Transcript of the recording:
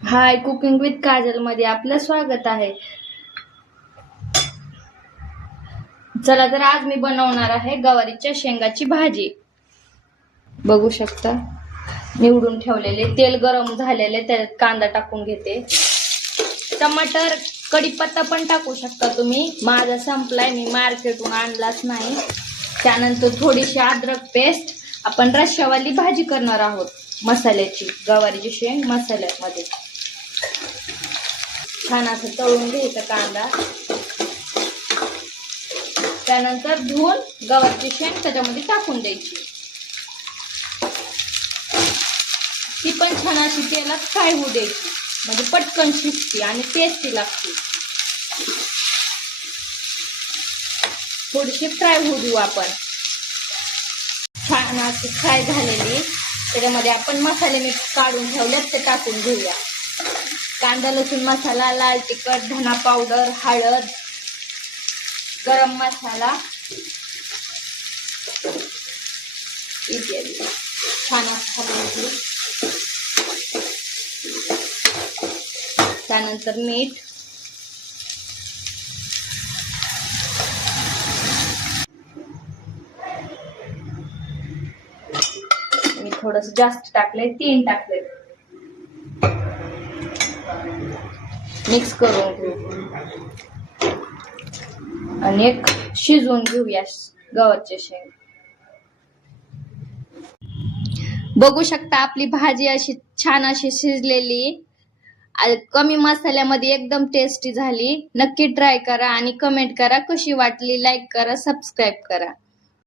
High, cooking with Kajal मध्ये आपलं स्वागत आहे. चला तर आज मी बनवणार आहे गवारीच्या शेंगाची भाजी. बघू शकता निवडून ठेवलेले, तेल गरम झालेले, त्यात कांदा टाकून घेते. टमाटर कढीपत्ता पण टाकू शकता तुम्ही. माझा संपलाय, मी मार्केटहून आणलाच नाही. त्यानंतर थोडीशी अद्रक पेस्ट. आपण रश्श्यावाली भाजी करणार आहोत मसाल्याची, गवारीची शेंग मसाल्यामध्ये. छान असं तळून घ्यायचा कांदा. त्यानंतर धुवून गवारची शेंग त्याच्यामध्ये टाकून द्यायची. ती पण छान अशी तेलात फ्राय होऊ द्यायची, म्हणजे पटकन शिजते आणि टेस्टी लागते. थोडीशी फ्राय होऊ देऊ आपण. छान अशी फ्राय झालेली, त्याच्यामध्ये आपण मसाले मी काढून ठेवलेत ते टाकून घेऊया. कांदा लसूण मसाला, लाल तिखट, धना पावडर, हळद, गरम मसाला इत्यादी छान असं. त्यानंतर मीठ, मी थोडस जास्त टाकले, 3 टाकले. मिक्स करून घेऊ आणि एक शिजवून घेऊया गवारची शेंग. बघू शकता आपली भाजी अशी छान अशी शिजलेली, कमी मसाल्यामध्ये एकदम टेस्टी झाली. नक्की ट्राय करा आणि कमेंट करा कशी वाटली. लाईक करा, सबस्क्राईब करा.